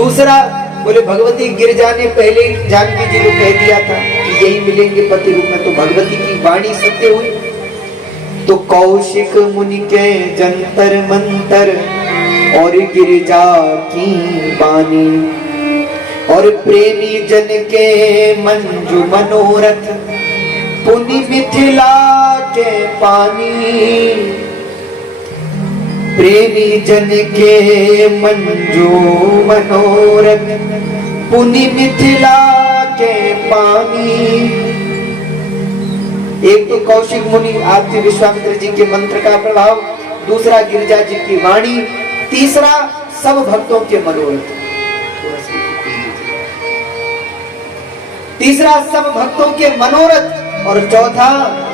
दूसरा बोले भगवती गिरजा ने पहले जानकी जी को कह दिया था कि यही मिलेंगे पति रूप में, तो भगवती की वाणी सत्य हुई। तो कौशिक मुनि के जंतर मंतर और गिरजा की बानी और प्रेमी जन के मंजू मनोरथ पुनि मिथिला के पानी। प्रेमी जन के मंजू मनोरथ पुनि मिथिला के पानी। एक तो कौशिक मुनि आदि विश्वामित्र जी के मंत्र का प्रभाव, दूसरा गिरिजा जी की वाणी, तीसरा सब भक्तों के मनोरथ। तीसरा सब भक्तों के मनोरथ और चौथा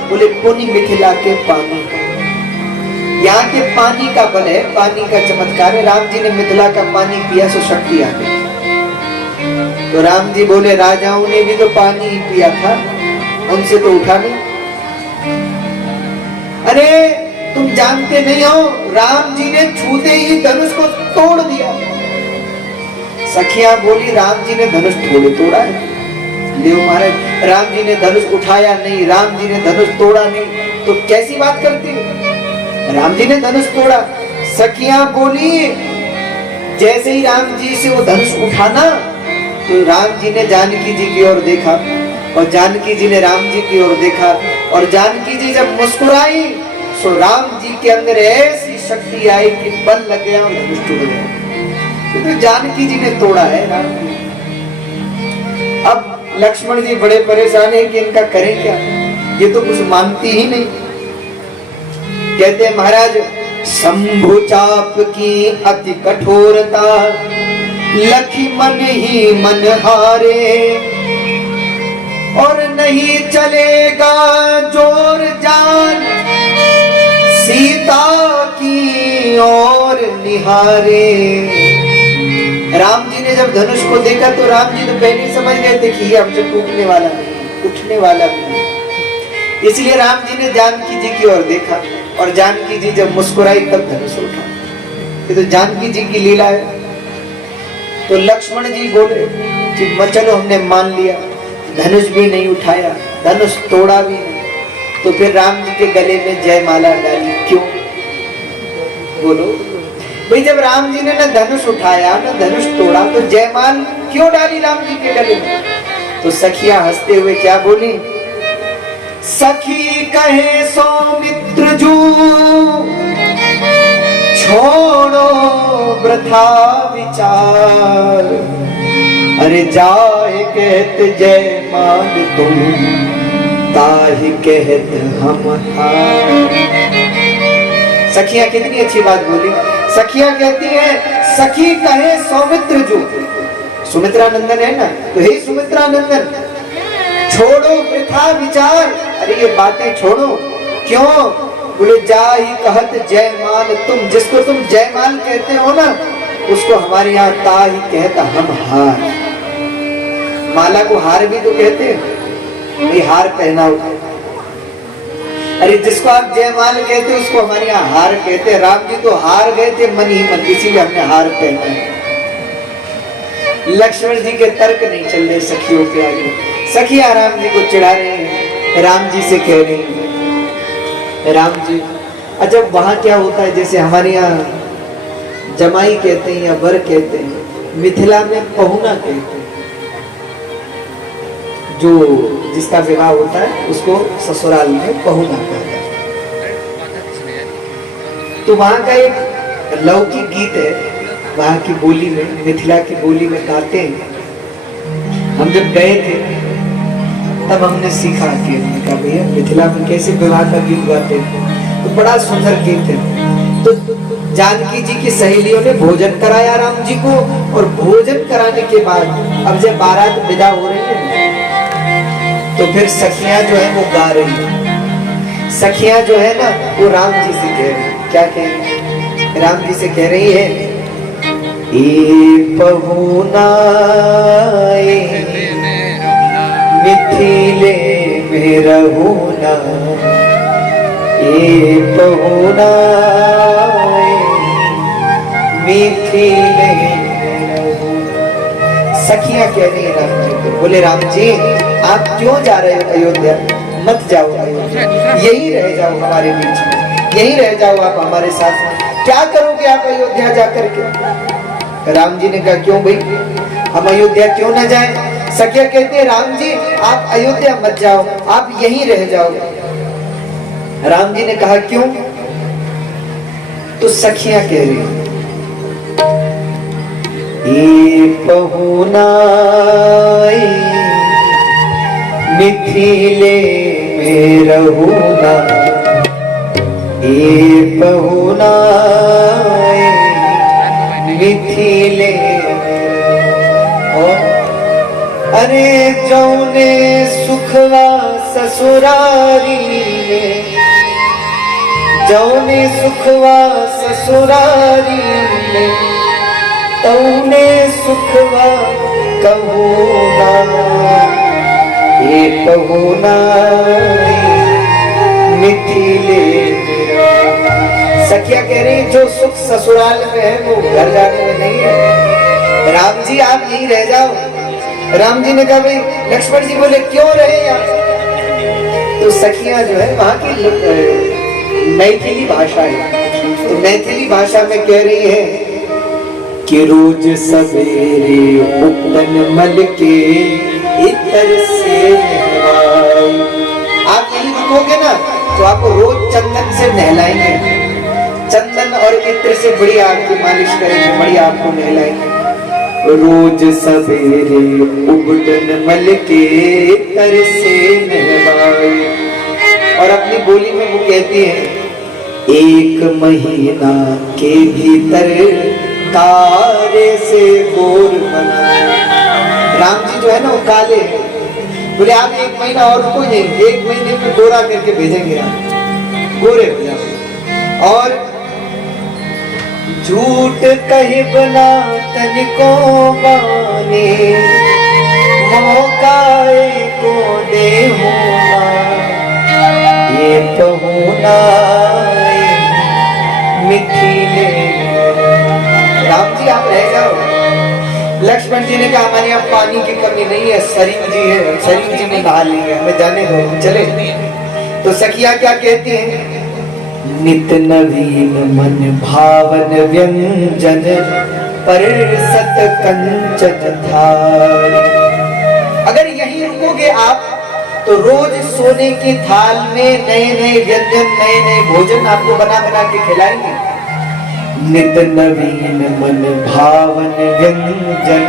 बोले पुनि मिथिला के पानी। यहाँ के पानी का बल है, पानी का चमत्कार है। राम जी ने मिथिला का पानी पिया सो शक्ति आ गई। तो राम जी बोले राजाओं ने भी तो पानी ही पिया था, उनसे तो उठा नहीं। अरे तुम जानते नहीं हो, राम जी ने छूते ही धनुष को तोड़ दिया। सखियां बोली राम जी ने धनुष थोड़े तोड़ा है। देव महाराज राम जी ने धनुष उठाया नहीं, राम जी ने धनुष तोड़ा नहीं, तो कैसी बात करती हो? राम जी ने धनुष तोड़ा। सखियां बोली जैसे ही राम जी से वो धनुष उठाना तो राम जी ने जानकी जी की ओर देखा और जानकी जी ने राम जी की ओर देखा और जानकी जी जब मुस्कुराई तो राम जी के अंदर ऐसी शक्ति आई कि बल लग गया और धनुष टूट गया। तो जानकी जी ने तोड़ा है राम जी। अब लक्ष्मण जी बड़े परेशान है कि इनका करें क्या, ये तो कुछ मानती ही नहीं। कहते महाराज शंभु चाप की अति कठोरता लखी मन ही मन हारे और नहीं चलेगा जोर जान सीता की ओर निहारे। राम जी ने जब धनुष को देखा तो राम जी तो पहले ही समझ गए थे कि ये हमसे टूटने वाला नहीं, उठने वाला नहीं। इसलिए राम जी ने जानकी जी की ओर देखा और जानकी जी जब मुस्कुराई तब धनुष उठा। ये तो जानकी जी की लीला है। तो लक्ष्मण जी बोले कि चलो हमने मान लिया, धनुष भी नहीं उठाया, धनुष तोड़ा भी नहीं, तो फिर राम जी के गले में जयमाला डाली क्यों? बोलो भाई, जब राम जी ने न धनुष उठाया न धनुष तोड़ा तो जयमाल क्यों डाली राम जी के गले में? तो सखियां हंसते हुए क्या बोली? सखी कहे सौमित्र जू छोड़ो वृथा विचार, अरे जाए कहत जय मान तुम ताहि कहत हम हार। सखियां कितनी अच्छी बात बोली। सखियां कहती है सखी कहे सौमित्र जू, सुमित्रा नंदन है ना, तो हे सुमित्रा नंदन छोड़ो वृथा विचार, अरे ये बातें छोड़ो। क्यों? बोले जाहि कहत जयमाल तुम, जिसको तुम जयमाल कहते हो ना उसको हमारे यहाँ ताहि कहता हम हार। माला को हार भी तो कहते हैं, ये हार पहनाओ। अरे जिसको आप जयमाल कहते हो उसको हमारे यहाँ हार कहते हैं। राम जी तो हार गए थे मन ही मन, इसीलिए हमने हार पहना है। लक्ष्मण जी के तर्क नहीं चल रहे सखियों के आगे। सखियां राम जी को चिढ़ा रहे हैं, राम जी से कह रही हैं राम जी अच्छा वहां क्या होता है, जैसे हमारे यहाँ जमाई कहते हैं या वर कहते हैं, मिथिला में पहुना कहते हैं। जो जिसका विवाह होता है उसको ससुराल में पहुना कहते हैं। तो वहां का एक लौकिक गीत है, वहां की बोली में, मिथिला की बोली में गाते हैं। हम जब गए थे तब हमने सीखा कि कहा भैया मिथिला में कैसे विवाह का गीत गाते हैं, तो बड़ा सुंदर गीत है। तो जानकी जी की सहेलियों ने भोजन कराया राम जी को, और भोजन कराने के बाद अब जब बारात विदा हो रही है तो फिर सखियां जो है वो गा रही है। सखियां जो है ना वो राम जी से कह रही है, क्या कह रही है? राम जी से कह रही है ए पहुना मिथिले में रहुना, ए पहुना मिथिले में रहुना। सखियां कह रही है राम जी को, बोले राम जी आप क्यों जा रहे हो अयोध्या, मत जाओ अयोध्या, यही रह जाओ हमारे बीच में, यही रह जाओ आप हमारे साथ, क्या करोगे आप अयोध्या जाकर के। राम जी ने कहा क्यों भाई, हम अयोध्या क्यों ना जाएं। सखिया कहते हैं राम जी आप अयोध्या मत जाओ, आप यहीं रह जाओ। राम जी ने कहा क्यों, तो सखियां कह रही ये पहुनाई मिथिले में रहूना, ये पहुनाई मिथिले और अरे जौने सुखवा ससुरारी में, जौने सुखवा ससुरारी में, तौने सुखवा कहूना, ये कहूना मिथिले। सखिया कह रही जो सुख ससुराल में है वो घर जाने में नहीं है, राम जी आप यहीं रह जाओ। राम जी ने कहा भाई, लक्ष्मण जी बोले क्यों रहे यहाँ। तो सखियां जो है वहां की मैथिली भाषा है, तो मैथिली भाषा में कह रही है कि रोज सवेरे उपटन मल के इतर से नहवाई। आप यहीं रुकोगे ना तो आपको रोज चंदन से नहलाएंगे, चंदन और इत्र से बड़ी आपकी मालिश करेंगे, बड़ी आपको नहलाएंगे। रोज सवेरे उपटन मल के इतर से नहवाई। और अपनी बोली में वो कहती है 1 महीना के भीतर तारे से गोर बना। राम जी जो है ना वो काले, बोले आप 1 महीना और रुको, नहीं 1 महीने में गोरा करके भेजेंगे, आप गोरे हो जाओ। और झूठ कहे बना तनिको बाने, मौकाए को दे होना, ये कहूना मिथिले। राम जी आप रह जाओ। लक्ष्मण जी ने कहा हमारे यहाँ पानी की कमी नहीं है, सरयू जी है, सरयू जी ने नहा ली है, हमें जाने दो चले। तो सखिया क्या कहती है, नित नवीन मन भावन व्यंजन परसत कंचन थाल। अगर यहीं रुकोगे आप तो रोज सोने की थाल में नए नए व्यंजन, नए नए भोजन आपको बना बना के खिलाएंगे। नित नवीन मन भावन व्यंजन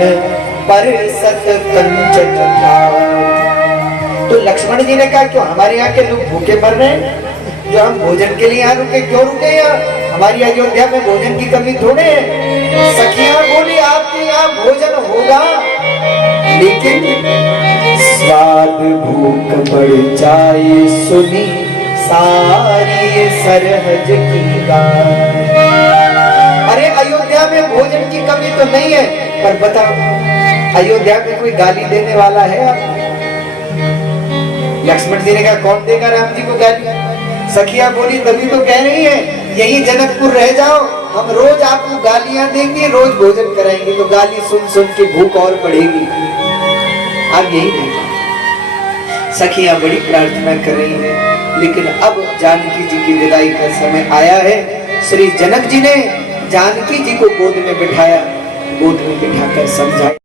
परसत कंचन थाल। तो लक्ष्मण जी ने कहा क्यों हमारे यहाँ के लोग भूखे मर रहे हैं, जो हम भोजन के लिए यहाँ रुके, क्यों रुके यहाँ, हमारी अयोध्या में भोजन की कमी थोड़े है। सखियां बोली आपके यहाँ भोजन होगा, लेकिन स्वाद भूख बढ़ जाए सुनी सारी सरहज की गाय। अरे अयोध्या में भोजन की कमी तो नहीं है, पर बताओ अयोध्या में कोई गाली देने वाला है आप? लक्ष्मण जी ने कहा कौन देगा राम जी को गाली। सखिया बोली तभी तो कह रही है यही जनकपुर रह जाओ, हम रोज आपको गालियां देंगे, रोज भोजन कराएंगे, तो गाली सुन सुन के भूख और बढ़ेगी। आप यही नहीं। सखिया बड़ी प्रार्थना कर रही है, लेकिन अब जानकी जी की विदाई का समय आया है। श्री जनक जी ने जानकी जी को गोद में बिठाया, गोद में बिठाकर समझाया।